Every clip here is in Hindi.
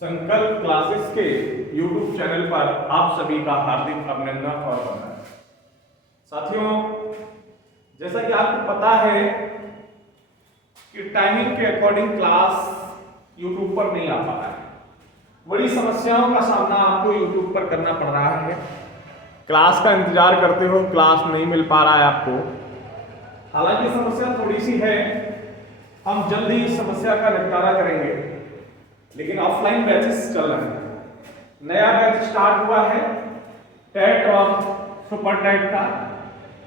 संकल्प क्लासेस के YouTube चैनल पर आप सभी का हार्दिक अभिनंदन और वंदन। साथियों, जैसा कि आपको पता है कि टाइमिंग के अकॉर्डिंग क्लास YouTube पर नहीं आ पाता है। बड़ी समस्याओं का सामना आपको YouTube पर करना पड़ रहा है। क्लास का इंतजार करते हो, क्लास नहीं मिल पा रहा है आपको। हालांकि समस्या थोड़ी सी है, हम जल्दी इस समस्या का निपटारा करेंगे, लेकिन ऑफलाइन बैचेस चल रहे हैं। नया बैच स्टार्ट हुआ है टेट और सुपर टेट का।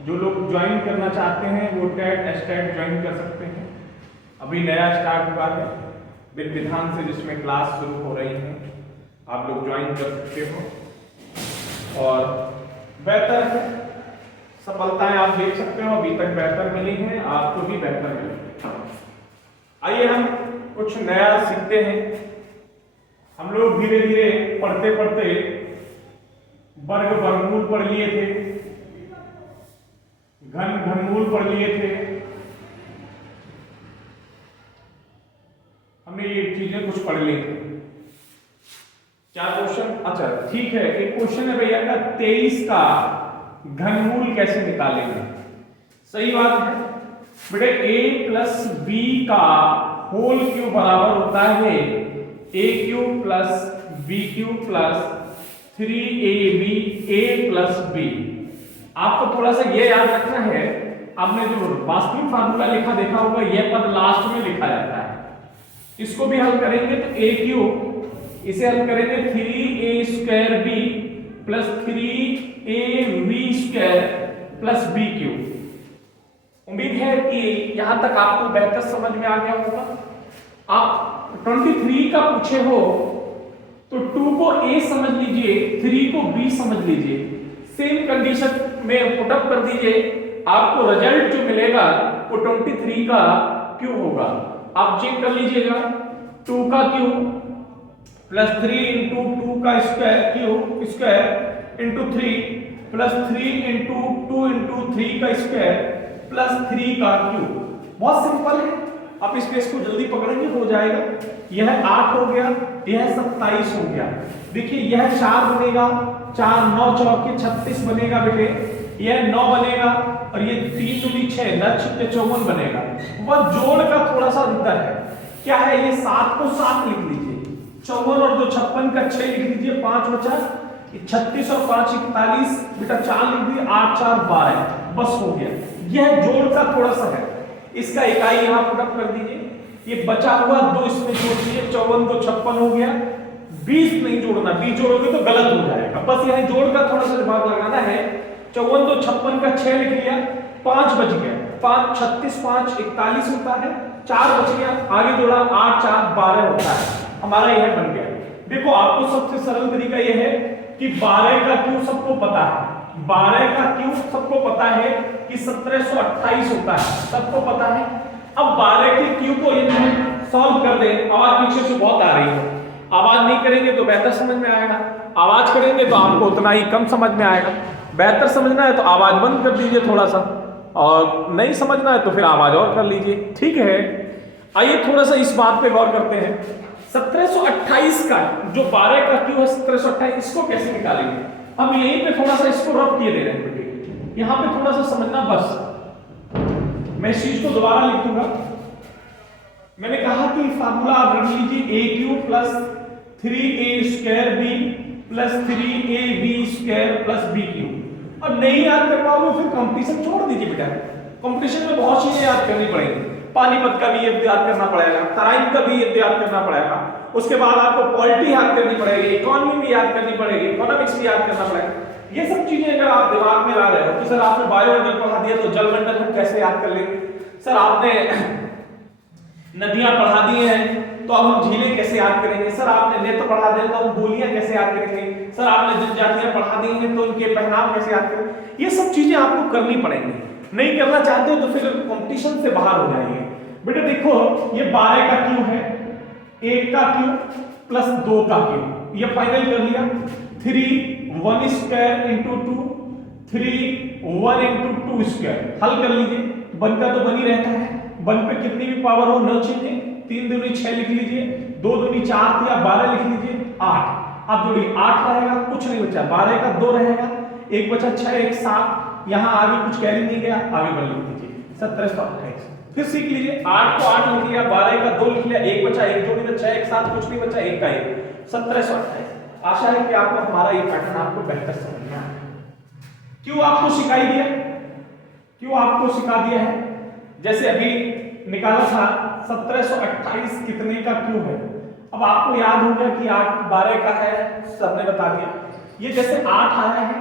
जो लोग ज्वाइन करना चाहते हैं वो टेट एस्टेट ज्वाइन कर सकते हैं। अभी नया स्टार्ट हुआ है विधि विधान से, जिसमें क्लास शुरू हो रही है। आप लोग ज्वाइन कर सकते हो और बेहतर है, सफलताएं आप देख सकते हो। अभी तक बेहतर मिली है, आपको भी बेहतर मिलेगी। आइए हम कुछ नया सीखते हैं। हम लोग धीरे धीरे पढ़ते पढ़ते वर्ग वर्गमूल पढ़ लिए थे, घन घनमूल पढ़ लिए थे। हमने ये चीजें कुछ पढ़ ली थी। क्या क्वेश्चन? अच्छा ठीक है, एक क्वेश्चन है भैया का 23 का घनमूल कैसे निकालेंगे। सही बात है बेटे, a प्लस बी का होल क्यूब बराबर होता है a cube plus B cube plus 3ab a plus b। आपको थोड़ा सा ये याद रखना है, आपने जो वास्तविक फार्मूला लिखा देखा होगा, यह पद लास्ट में लिखा जाता है। इसको भी हल करेंगे तो a क्यूब, इसे हल करेंगे 3a square b plus 3ab square plus b cube. उम्मीद है कि यहां तक आपको बेहतर समझ में आ गया होगा। आप 23 का पूछे हो तो 2 को a समझ लीजिए, 3 को b समझ लीजिए, सेम कंडीशन में पुटअप कर दीजिए। आपको रिजल्ट जो मिलेगा वो 23 का क्यूब होगा। आप चेक कर लीजिएगा, 2 का क्यूब प्लस 3 इंटू 2 का square cube square into 3 plus 3 into 2 into 3 का स्क्वायर प्लस 3 का क्यूब। बहुत सिंपल है, आप इस पेज को जल्दी पकड़ेंगे हो जाएगा। यह 8 हो गया, यह 27 हो गया। देखिए यह 4 बनेगा, 4 9 चौके 36 बनेगा बेटे, यह 9 बनेगा और ये 3 दूनी 6 9 6 54 बनेगा। वह जोड़ का थोड़ा सा अंतर है। क्या है? ये 7 को 7 लिख लीजिए, 54 और 2 56 का 6 लिख लीजिए, 5 बचा 36 और 5 41 बेटा 4 लिख दिए, 8 4 12 बस हो गया। यह जोड़ का थोड़ा सा है, इसका इकाई यहां पुटअप कर दीजिए। ये बचा हुआ 2 इसमें जोड़ दीजिए, 54 2 56 हो गया। 20 नहीं जोड़ना, 20 जोड़ोगे तो गलत हो जाएगा। बस यह जोड़ का थोड़ा सा दिमाग लगाना है। 54 2 56 का 6 लिख लिया, 5 बच गया, 5 36 5 41 होता है, 4 बच गया, आगे जोड़ा 8 4 12 होता है। हमारा यह बन गया। देखो आपको सबसे सरल तरीका यह है कि 12 का क्यूब सबको पता है, 12 का क्यूब सबको पता है कि 1728 होता है, सबको पता है। अब 12 के क्यूब को यदि सॉल्व कर दें, आवाज पीछे से बहुत आ रही है, आवाज नहीं करेंगे तो बेहतर समझ में आएगा, आवाज करेंगे तो आपको उतना ही कम समझ में आएगा। बेहतर समझना है तो आवाज बंद कर दीजिए थोड़ा सा, और नहीं समझना है तो फिर आवाज और कर लीजिए, ठीक है। आइए थोड़ा सा इस बात पे गौर करते हैं। 1728 का जो 12 का क्यूब है 1728, इसको कैसे निकालेंगे। हम यहीं पे थोड़ा सा इसको रब किए दे रहे हैं बेटे, यहां पे थोड़ा सा समझना बस। मैं इस चीज को दोबारा लिख दूंगा। मैंने कहा कि फार्मूला आप रख लीजिए, a cube plus 3a square b plus 3ab square plus b cube. और नहीं याद कर पाओगे फिर कंपटीशन छोड़ दीजिए बेटा। कंपटीशन में बहुत चीजें याद करनी पड़ेगी। पानीपत का भी याद करना पड़ेगा, तराइन का भी याद करना पड़ेगा, उसके बाद आपको पॉलिटी याद करनी पड़ेगी, इकोनॉमी भी याद करनी पड़ेगी, इकोनॉमिक्स भी याद करना पड़ेगा। ये सब चीजें अगर आप दिमाग में ला रहे हो कि सर आपने बायोमंडल पढ़ा दिया तो जलमंडल हम कैसे याद कर लेंगे, सर आपने नदियां पढ़ा दी हैं तो अब हम झीलें कैसे याद करेंगे, सर आपने नेत्र पढ़ा दिया तो हम बोलियां कैसे याद करेंगे, सर आपने जनजातियां पढ़ा दी हैं तो उनके पहनाव कैसे याद करेंगे। ये सब चीजें आपको करनी पड़ेंगी। नहीं करना चाहते हो तो फिर कंपटीशन से बाहर हो जाएंगे। बेटा देखो ये 12 का क्यूब है, 1 का क्यूब प्लस 2 का क्यूब, ये फाइनल कर लिया। 3 1 स्क्वायर इंटू 2 3 1 इंटू 2 स्क्वायर, हल कर लीजिए। 1 का तो बन ही रहता है, 1 पे कितनी भी पावर हो न चेंज, 3 दूनी 6 लिख लीजिए, 2 दूनी 4 या 12 लिख लीजिए, 8। अब जोड़िए 8 रहेगा, कुछ नहीं बचा, 12 का 2 रहेगा, 1 बचा 6, 1 7, यहाँ आगे कुछ कैरी नहीं गया, आगे बढ़ लिख दीजिए 1728। फिर सीख लीजिए, 8 को 8 लिख लिया, 12 का 2 लिख लिया, 1 बचा, 1 जोड़ी में 6 1 7, कुछ नहीं बचा, 1 का 1, 1728। आशा है कि आपको हमारा ये पैटर्न आपको बेहतर समझ में आया। क्यों आपको सिखाई दिया, क्यों आपको सिखा दिया है? जैसे अभी निकाला था 1728 कितने का क्यों है। अब आपको याद हो गया कि 8 12 का है, सबने बता दिया। ये जैसे 8 आया है,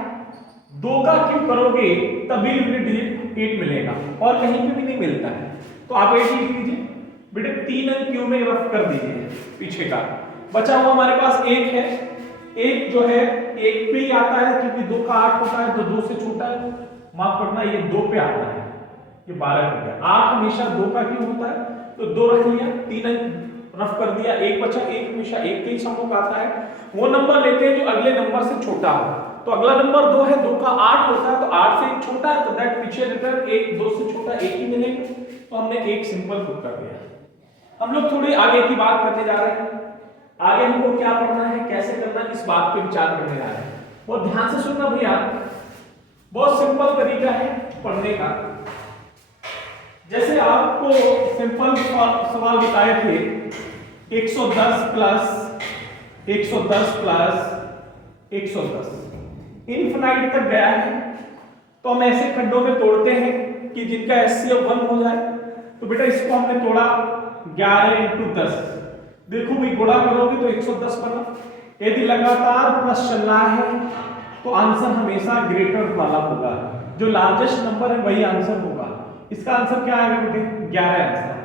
2 का क्यों करोगे तभी यूनिट डिजिट 8 मिलेगा, और कहीं पे भी नहीं मिलता है। तो आप 8 लिख लीजिए बेटे, 3 अंक क्यों में रफ कर दीजिए पीछे का। बचा हुआ हमारे पास 1 है, 1 जो है 1 पे ही आता है, क्योंकि 2 का 8 होता है तो 2 से छोटा है, माफ करना ये 2 पे आता है, ये 12 हो गया। 8 हमेशा 2 का क्यों होता है, तो 2 रख लिया, 3 अंक रफ कर दिया, 1 बचा, 1 हमेशा 1 के ही सम्मुख आता है। वो नंबर लेते हैं जो अगले नंबर से छोटा हो, तो अगला नंबर 2 है, 2 का 8 होता है, तो 8 से 1 छोटा है, तो दैट पीछे रिटर्न 1, 2 से छोटा 1 ही मिलेगा, तो हमने 1 सिंपल पुट कर दिया। हम लोग थोड़ी आगे की बात करने जा रहे हैं, आगे हमको क्या पढ़ना है, कैसे करना है, इस बात पे विचार करने जा रहे हैं। बहुत ध्यान से सुनना भैया, बहुत सिंपल तरीका है पढ़ने का। जैसे आपको सिंपल सवाल बताए थे, 110 प्लस 110 इनफिनाइट तक गया है, तो हम ऐसे खंडों में तोड़ते हैं कि जिनका HCF 1 हो जाए। तो बेटा इसको हमने तोड़ा 11 × 10, देखो भाई गुणा करोगे तो 110 बना। यदि लगातार प्लस चलना है तो आंसर हमेशा ग्रेटर वाला होगा, जो लार्जेस्ट नंबर है वही आंसर होगा। इसका आंसर क्या आएगा बेटे, 11 आंसर।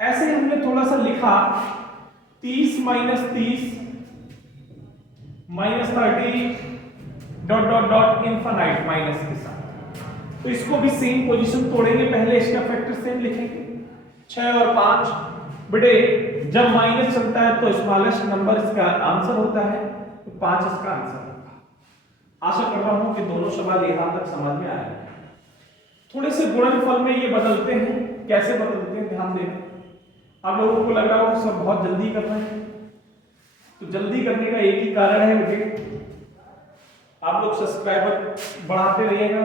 ऐसे हमने थोड़ा सा लिखा 30 - 30 -30 ... इनफिनाइट माइनस के साथ। तो इसको भी सेम पोजीशन तोड़ेंगे, पहले इसका फैक्टर सेम लिखेंगे 6 और 5। बेटे जब माइनस चलता है तो स्मॉलेस्ट नंबर इसका आंसर होता है, तो 5 इसका आंसर होगा। आशा कर रहा हूं कि दोनों सवाल यहां तक समझ में आए। थोड़े से गुणनफल में ये बदलते हैं, कैसे बदलते हैं ध्यान देना। आप लोगों को लग रहा हो सब बहुत जल्दी कर रहे हैं, तो जल्दी करने का एक ही कारण है बेटे, आप लोग सब्सक्राइबर बढ़ाते रहिएगा,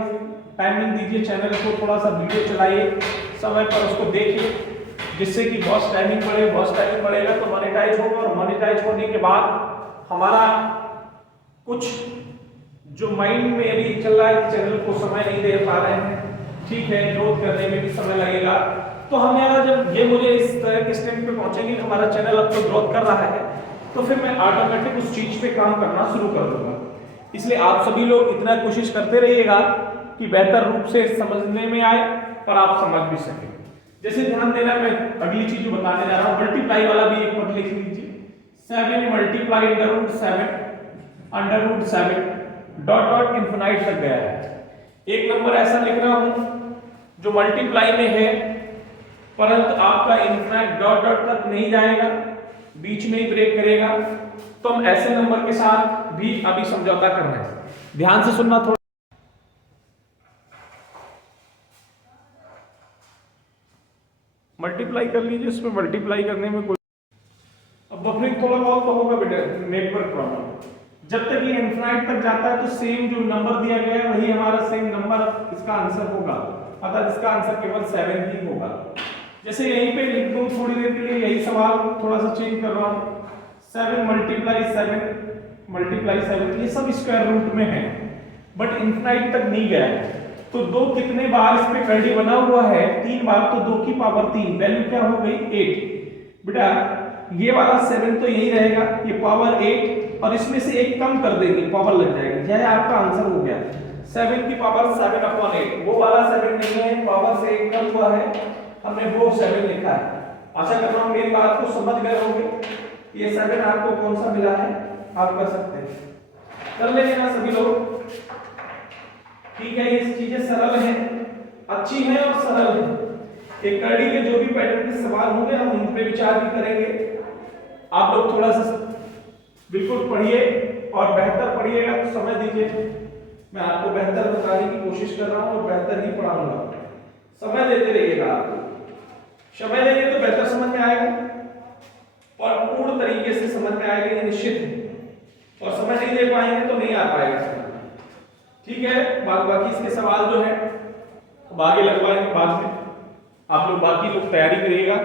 टाइमिंग दीजिए चैनल को, थोड़ा सा वीडियो चलाइए, समय पर उसको देखिए, जिससे कि बहुत टाइमिंग बढ़े। बहुत टाइमिंग बढ़ेगा तो मोनेटाइज होगा, और मोनेटाइज होने के बाद हमारा कुछ जो माइंड में अभी चल रहा है कि चैनल को समय नहीं दे पा रहे हैं, ठीक है, ग्रोथ करने में भी समय लगेगा, तो हमारा जब ये मुझे इस तरह के स्टेप पे पहुंचेंगे कि हमारा चैनल अब तो ग्रोथ कर रहा है, तो फिर मैं ऑटोमेटिक उस चीज पे काम करना शुरू कर दूंगा। इसलिए आप सभी लोग इतना कोशिश करते रहिएगा कि बेहतर रूप से समझने में आए और आप समझ भी सकें। जैसे ध्यान देना, मैं अगली चीज जो बताने जा रहा हूं, मल्टीप्लाई वाला भी एक पद लिख लीजिए, 7 × √7 इनफिनाइट तक गया है। एक नंबर ऐसा लिख रहा हूं जो मल्टीप्लाई में है, परंतु आपका इनफिनाइट डॉट तक नहीं जाएगा, बीच में ही ब्रेक करेगा, तो हम ऐसे नंबर के साथ भी अभी समझौता कर रहे हैं। ध्यान से सुनना थोड़ा। मल्टीप्लाई कर लीजिए, इसमें मल्टीप्लाई करने में कोई अब बफरिंग थोड़ा बहुत तो होगा बेटा, नेटवर्क प्रॉब्लम। जब तक ये इनफिनाइट तक जाता है तो सेम जो नंबर दिया गया है वही हमारा सेम नंबर इसका आंसर होगा, अर्थात इसका आंसर केवल 7 ही होगा। जैसे यहीं पे लिख दूं थोड़ी देर के लिए, यही सवाल थोड़ा सा चेंज कर रहा हूं, 7 × 7 ये सब स्क्वायर रूट में है, बट इनफिनाइट तक नहीं गया है। तो 2 कितने बार इस पे कर्ली बना हुआ है, 3 बार, तो 2 की पावर 3, वैल्यू क्या हो गई 8। बेटा ये वाला 7 तो यही रहेगा, ये पावर 8, और इसमें से एक कम कर देंगे, पावर लग जाएगी, यह आपका आंसर हो गया 7 की पावर 7/8। वो वाला 7 नहीं है, पावर से एक कम हुआ है, हमने वो 7 लिखा है। आशा कर रहा हूं मेरी बात को समझ गए होंगे। ये 7 आपको कौन सा मिला है, आप कर सकते हैं, कर लेंगे ना सभी लोग, ठीक है। ये चीजें सरल हैं, अच्छी हैं और सरल हैं। एक कड़ी के जो भी पैटर्न के सवाल होंगे हम उन पे विचार भी करेंगे। आप लोग थोड़ा सा बिल्कुल पढ़िए और बेहतर पढ़िएगा, तो समय दीजिए, मैं आपको बेहतर बताने की कोशिश कर रहा हूं और बेहतर ही पढ़ाऊंगा। समय देते रहिएगा, आपको समय देंगे तो बेहतर समझ में आएगा। और पूर्ण तरीके से समझ में आएगा, ये निश्चित है। और समझ नहीं दे पाएंगे तो नहीं आ पाएगा समझ। ठीक है, बाकी इसके सवाल जो है आगे लगवाएंगे बाद में। आप लोग बाकी लोग तैयारी करिएगा।